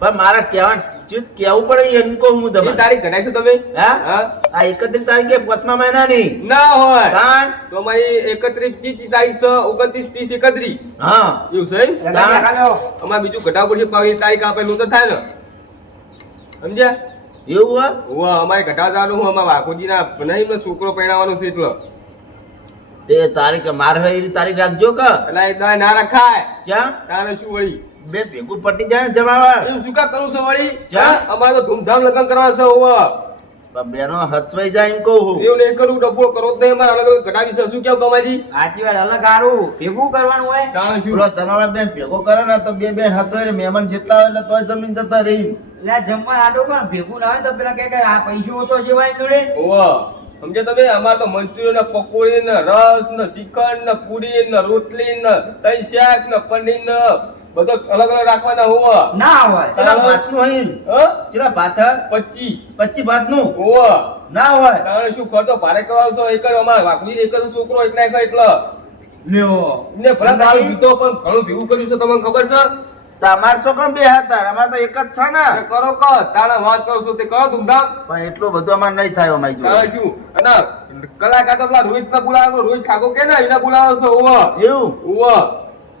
પણ મારા કેવું પડે એમ કહું હું એ તમને તારીખ ઘટાડશો તમે હા હા આ 31 તારીખે 5મા મહિનાની ના હોય તાણ તો અમારી 31 તારીખ છે 29 30 31 હા એવું છે અમારે બીજું ઘટાડવું પડશે પણ એ તારીખ આપેલું તો થાય ને સમજ્યા એવું હોય હોવા અમારે ઘટાડવાનું હું અમારા વાઘોજીના નહીં ને છોકરો પરણાવવાનો છે એટલે તે તારીખ મારે એની તારીખ રાખજો કે એટલે એ દાડે ના રખાય ક્યાં તારે શું વળી બે ભેગું પટી જાય ને જમાવા એમ શું કા કરું છું વળી ચા? અમારે તો ધૂમધામ લગ્ન કરવા છે હોવા પણ બેનો હચવાઈ જાય એમ કહું હું એવું નહીં કરું ડબોળ કરો જ નહીં અમારે અલગ અલગ ઘટાડી છે શું કેવું કમાજી આટલી વાર અલગ હારું ભેગું કરવાનું હોય તાણે શું પેલો જમાવા બેન ભેગો કરે ને તો બે બેન હચવાય ને મહેમાન જેટલા હોય એટલે તોય જમીન જતા રહી એટલે જમવા આડો પણ ભેગું ના હોય તો પેલા કે આ પૈસો ઓછો છે ભાઈ જોડે હોવા સમજે તમે અમારે તો મંચુરિયન ને પકોડી ને રસ ને શ્રીખંડ ને પૂરી ને રોટલી ને તઈ શાક ને પનીર ને બધો અલગ અલગ રાખવાના હોવા ના હોય ચલા ભાતનું અહીં ચલા ભાત 25 25 ભાતનું હોવા ના હોય તાણે શું ખર્ચો ભારે કરવાનો છો એક જ અમારે વાઘુજી એક જ છોકરો એક ના એટલે લ્યો ને ભલા દારૂ પીતો પણ ઘણું ભેગું કર્યું છે તમને ખબર છે તમાર છોકરા બે હતા અમારે તો એક જ છે ને તે કરો તાણા વાત કરો છો તે કરો ધૂમધામ પણ એટલું બધું અમારે નહીં થાય અમારી જોડે તાણે શું અને કલાકાર તો પેલા રોહિત ને બોલાવો રોહિત ઠાકોર કે ને એને બોલાવો છો ઓવા એવું ઓવા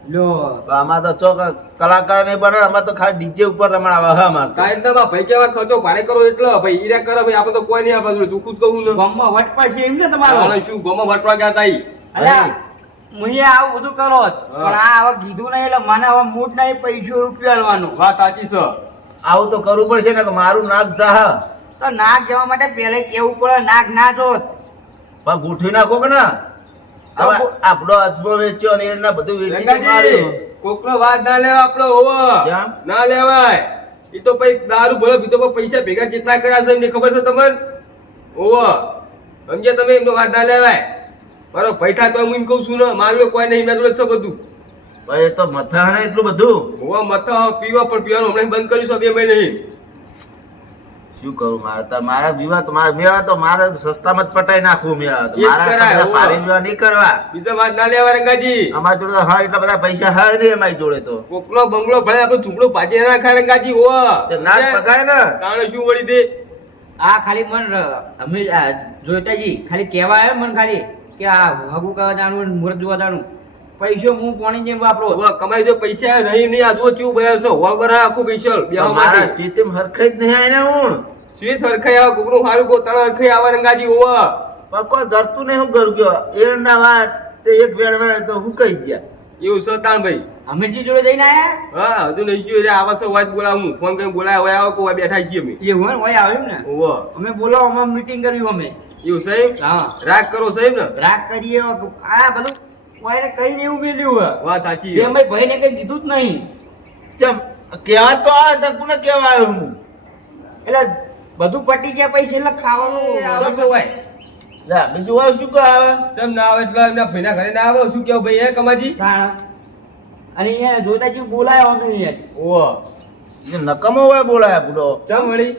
લ્યો આમાં તો ચોક કલાકાર નહીં બને અમારે તો ખાલી ડીજે ઉપર રમણાવે હા અમારે તો. કાંઈ તો ભાઈ કેવા ખર્ચો ભારે કરો એટલે ભાઈ ઈરા કરે ભાઈ આપણે તો કોઈ નહીં આપણે ચોખ્ખું જ કહું ને ગામમાં વટ પડશે એમ ને તમારું તાણે શું ગોમાં વટવા ગયા તાઈ અલ્યા મુએ આવું બધું કરો જ. પણ આ હવે કીધું નહીં એટલે મને હવે મૂડ નહીં પૈસો રૂપિયા આલવાનું વાત સાચી છે આવું તો કરવું પડશે ને કે મારું નાક જાહ તો નાક જવા માટે પહેલે કેવું પડે નાક ના જોત પણ ગૂંઠવી નાખો કે ના હવે આપણો અજબો વેચ્યો ને એના બધું વેચી રંગાજી માર્યું. કોકનો વાત ના લેવા આપણો ઓવા કેમ? ના લેવાય એ તો પછી દારૂ ભલે પીતો પણ પૈસા ભેગા કેટલા કર્યા છે એમને ખબર છે તમને ઓવા સમજ્યા તમે એમનો વાત ના લેવાય મારો પૈસા તો હું એમ કહું છું ને મારું કોઈ નહીં મેં જોડે છે બધું પણ એ તો મથા ને એટલું બધું ઓવા મથા પીવા પણ પીવાનું હમણાં બંધ કર્યું છે 2 મહિને શું કરું મારા વિવાહ તો મારા મેળા તો મારે સસ્તામાં જ પટાઈ નાખવું મેળા તો એ જ મારા કરાય, બધા હોવે. પારી વિવાહ નહીં કરવા બીજા વાત ના લેવા રંગાજી અમારી જોડે તો હા એટલા બધા પૈસા હા નહીં અમારી જોડે તો કોકનો બંગલો ભલે આપણે ઝૂંપડું પાછી ના ખાય રંગાજી ઓવા તે નાક પગાય ને તાણે શું વળી દે આ ખાલી મન અમે જોઈતાજી ખાલી કહેવા આવે મને ખાલી કે આ હગું કરવા જાણું મુહૂર્ત જોવા જાણું પૈસો હું કોણી જેમ વાપરો ઓવા કમાઈ જો પૈસા નહીં આ જો ચેવું ભયા છે હોલ બરા આખું પૈસા બેવા મારા માટે સીધીમ હરખાઈ જ નહીં આઈને હું સ્વીત હરખાઈ આવે કોકનું સારું કો તણ હરખાઈ આવે રંગાજી ઓવા પણ કોઈ ગરતું નહીં હું કરું ગયો એરના વાત તે એક વેણ વેણ તો હું કહી ગયા એવું છે તાણ ભાઈ અમીરજી જોડે જઈને આયા હા હજુ નહીં જોયું રે આવા છે વાત બોલાવું ફોન કરીને બોલાય હોય આવો કોઈ બેઠા છીએ અમે એ હોય ને હોય આવ્યું ને ઓવા અમે બોલાવો અમે મીટિંગ કર્યું અમે એવું સાહેબ હા રાગ કરો સાહેબ ને રાગ કરીએ આ બધું કોઈને કરીને એવું મેલ્યું હે વાત સાચી એ અમે ભાઈને કઈ દીધું જ નહીં ચમ કેવા તો આવે તો કોને કેવા આવ્યો હું એટલે બધું પટી ગયા પૈસા એટલે ખાવાનું આવે છે હોય લા બીજું હોય શું કહે આવે ચમ ના આવે એટલે એમના ભાઈના ઘરે ના આવો શું કેવું ભાઈ હે કમાજી તાણ. અને અહીંયા જોતાજી બોલાયો અમે અહીંયા ઓવા એ નકમો હોય બોલાય બુડો ચમ વળી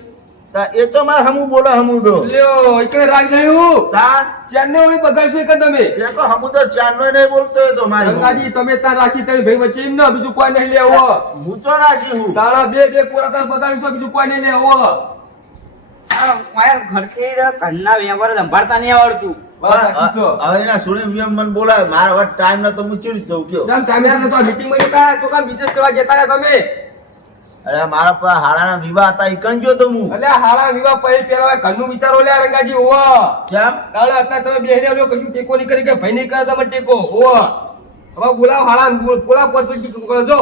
તા એ તો મારે હમું બોલે હમું તો લ્યો એકલે રાગ નહીં તાર ચારને વળી બગાડશો એક જ તમે એ તો હમું તો ચાંદનો નહીં બોલતો હોય તો મારી રંગાજી તમે તાર રાશિ તમે ભાઈ વચ્ચે એમ ના બીજું કોઈ નહીં લેવો હું તો રાશી હું તારા બે કોરા તાર બગાડીશો બીજું કોઈ નહીં લેવો મારા ઘરથી ઘરના વ્યવહાર સંભાળતા નહીં આવડતું વાત સાચી છે. હવે એના સુણી વિયમ મને બોલાવે મારા વટ ટાઈમ નતો હું ચીડી જઉં કયો જેમ ટાઈમે તો મીટિંગ માં જતા તો કામ બિઝનેસ કરવા જતા રહ્યા તમે અરે મારા પર હાડાના વિવાહ હતા ઈ કંજો તો હું એટલે હાલા વિવાહ પહેલી પેલા ઘરનું વિચારો લે રંગાજી હોવા કેમ તાણે અત્યારે તમે બેહને આવ્યો કશું ટેકો નહીં કરી કે ભાઈ નહીં કરે તમે ટેકો હોવા હવે બોલાવ હાલા બોલાવ પોત કરો જો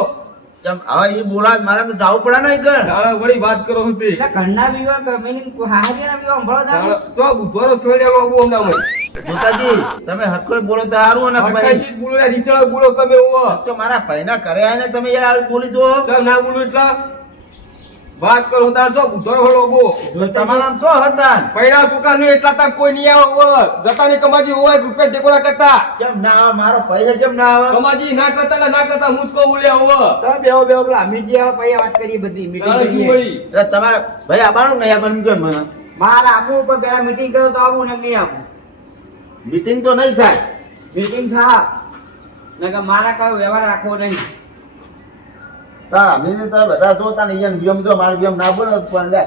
કેમ હવે એ બોલાવે મારે તો જવું પડે ને કર તાણે વળી વાત કરો હતી એટલે ઘરના વિવાહ ગમીને હાજરીના વિવાહ સંભાળો તો બુધવારો સળિયાલો આવું હમણાં જોતાજી તમે હક્કો બોલો તો સારું ને ભાઈ હરખાઈથી જ બોલો યાર, નીચેલા બોલો તમે હોવા તો મારા ભાઈના ઘરે આવીને તમે યાર આવી બોલી જો ચાલ ના બોલું એટલા વાત કરો તાર જો બુધવારો હોલો બો તમારા નામ શું હતા પૈડા સુકાન એટલા તાર કોઈ નહીં આવે હોવા જતાની કમાજી હોવા રૂપિયા ટેકો ના કરતા કેમ ના આવે મારો પૈસા કેમ ના આવે કમાજી ના કરતા એટલે ના કરતા હું જ કહું બોલ્યા હોવા તમે બેહો બેહો પેલા અમીરજી આવે પછી વાત કરીએ બધી મીટિંગ તાણે શું કરીએ વળી એટલે તમારે ભાઈ આવવાનું નહીં આપણને કેમ મને મારે આપવું પણ પેલા મીટિંગ કરો તો આવું ને નહીં આપવું મીટિંગ તો નહીં થાય મીટિંગ થા નકર મારા કયો વ્યવહાર રાખવો નહીં તા અમે તો બધા જોતા ને અહીંયા વિયમ જો મારે વિયમ ના બોલે પણ લે